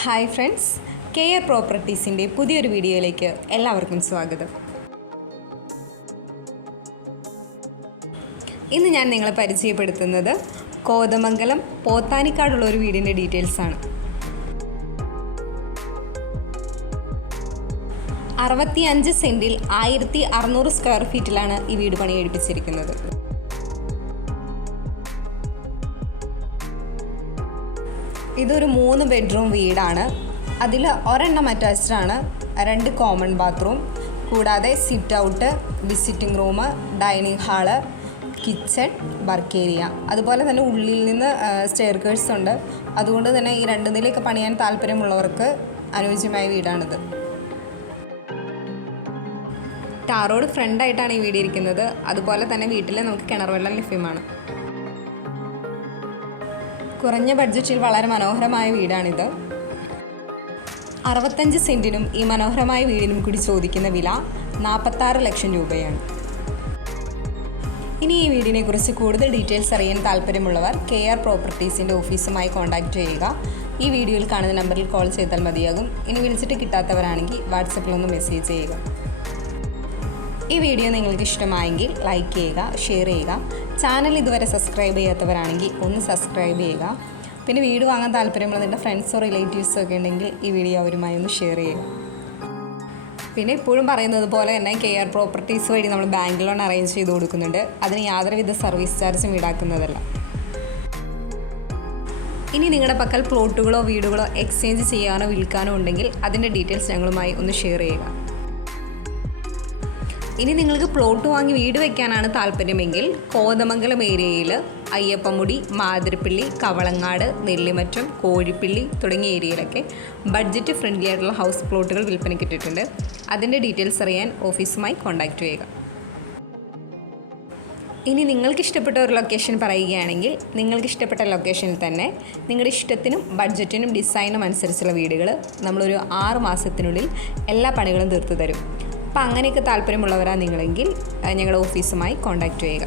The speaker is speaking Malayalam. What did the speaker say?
ഹായ് ഫ്രണ്ട്സ് കെയർ പ്രോപ്പർട്ടീസിന്റെ പുതിയൊരു വീഡിയോയിലേക്ക് എല്ലാവർക്കും സ്വാഗതം. ഇന്ന് ഞാൻ നിങ്ങളെ പരിചയപ്പെടുത്തുന്നത് കോതമംഗലം പോത്താനിക്കാടുള്ള ഒരു വീടിന്റെ ഡീറ്റെയിൽസ് ആണ്. അറുപത്തി അഞ്ച് സെന്റിൽ ആയിരത്തി അറുന്നൂറ് സ്ക്വയർ ഫീറ്റിലാണ് ഈ വീട് പണി കഴിപ്പിച്ചിരിക്കുന്നത് ഇതൊരു മൂന്ന് ബെഡ്റൂം വീടാണ്. അതിൽ ഒരെണ്ണം അറ്റാച്ച്ഡ് ആണ്. രണ്ട് കോമൺ ബാത്റൂം കൂടാതെ sit out visiting room dining hall kitchen work area അതുപോലെ തന്നെ ഉള്ളിൽ നിന്ന് സ്റ്റെയർക്കേഴ്സ് ഉണ്ട്. അതുകൊണ്ട് തന്നെ ഈ രണ്ട് നിലയൊക്കെ പണിയാൻ താല്പര്യമുള്ളവർക്ക് അനുയോജ്യമായ വീടാണിത്. ടാറോഡ് ഫ്രണ്ടായിട്ടാണ് ഈ വീട് ഇരിക്കുന്നത്. അതുപോലെ തന്നെ വീട്ടിൽ നമുക്ക് കിണർ വെള്ളം ലഭ്യമാണ്. കുറഞ്ഞ ബഡ്ജറ്റിൽ വളരെ മനോഹരമായ വീടാണിത്. അറുപത്തഞ്ച് സെന്റിനും ഈ മനോഹരമായ വീടിനും കൂടി ചോദിക്കുന്ന വില നാൽപ്പത്താറ് ലക്ഷം രൂപയാണ്. ഇനി ഈ വീടിനെ കുറിച്ച് കൂടുതൽ ഡീറ്റെയിൽസ് അറിയാൻ താല്പര്യമുള്ളവർ കെ ആർ പ്രോപ്പർട്ടീസിന്റെ ഓഫീസുമായി കോൺടാക്റ്റ് ചെയ്യുക. ഈ വീഡിയോയിൽ കാണുന്ന നമ്പറിൽ കോൾ ചെയ്താൽ മതിയാകും. ഇനി വിളിച്ചിട്ട് കിട്ടാത്തവരാണെങ്കിൽ വാട്സപ്പിലൊന്ന് മെസ്സേജ് ചെയ്യുക. ഈ വീഡിയോ നിങ്ങൾക്ക് ഇഷ്ടമായെങ്കിൽ ലൈക്ക് ചെയ്യുക ഷെയർ ചെയ്യുക. ചാനൽ ഇതുവരെ സബ്സ്ക്രൈബ് ചെയ്യാത്തവരാണെങ്കിൽ ഒന്ന് സബ്സ്ക്രൈബ് ചെയ്യുക. പിന്നെ വീട് വാങ്ങാൻ താല്പര്യമുള്ള നിങ്ങളുടെ ഫ്രണ്ട്സോ റിലേറ്റീവ്സോ ഒക്കെ ഉണ്ടെങ്കിൽ ഈ വീഡിയോ അവരുമായി ഒന്ന് ഷെയർ ചെയ്യുക. പിന്നെ ഇപ്പോഴും പറയുന്നത് പോലെ തന്നെ കെ ആർ പ്രോപ്പർട്ടീസ് വഴി നമ്മൾ ബാങ്ക് ലോൺ അറേഞ്ച് ചെയ്ത് കൊടുക്കുന്നുണ്ട്. അതിന് യാതൊരുവിധ സർവീസ് ചാർജും ഈടാക്കുന്നതല്ല. ഇനി നിങ്ങളുടെ പക്കൽ പ്ലോട്ടുകളോ വീടുകളോ എക്സ്ചേഞ്ച് ചെയ്യാനോ വിൽക്കാനോ ഉണ്ടെങ്കിൽ അതിന്റെ ഡീറ്റെയിൽസ് ഞങ്ങളുമായി ഒന്ന് ഷെയർ ചെയ്യുക. ഇനി നിങ്ങൾക്ക് പ്ലോട്ട് വാങ്ങി വീട് വെക്കാനാണ് താല്പര്യമെങ്കിൽ കോതമംഗലം ഏരിയയിൽ അയ്യപ്പമുടി മാതിരപ്പള്ളി കവളങ്ങാട് നെല്ലിമറ്റം കോഴിപ്പള്ളി തുടങ്ങിയ ഏരിയയിലൊക്കെ ബഡ്ജറ്റ് ഫ്രണ്ട്ലി ആയിട്ടുള്ള ഹൗസ് പ്ലോട്ടുകൾ വിൽപ്പനയ്ക്ക് ഇട്ടിട്ടുണ്ട്. അതിന്റെ ഡീറ്റെയിൽസ് അറിയാൻ ഓഫീസുമായി കോൺടാക്റ്റ് ചെയ്യുക. ഇനി നിങ്ങൾക്ക് ഇഷ്ടപ്പെട്ട ഒരു ലൊക്കേഷൻ പറയുകയാണെങ്കിൽ നിങ്ങൾക്ക് ഇഷ്ടപ്പെട്ട ലൊക്കേഷനിൽ തന്നെ നിങ്ങളുടെ ഇഷ്ടത്തിനും ബഡ്ജറ്റിനും ഡിസൈനും അനുസരിച്ചുള്ള വീടുകൾ നമ്മളൊരു ആറ് മാസത്തിനുള്ളിൽ എല്ലാ പണികളും തീർത്തു തരും. അപ്പോൾ അങ്ങനെയൊക്കെ താല്പര്യമുള്ളവരാണ് നിങ്ങളെങ്കിൽ ഞങ്ങളുടെ ഓഫീസുമായി കോൺടാക്റ്റ് ചെയ്യുക.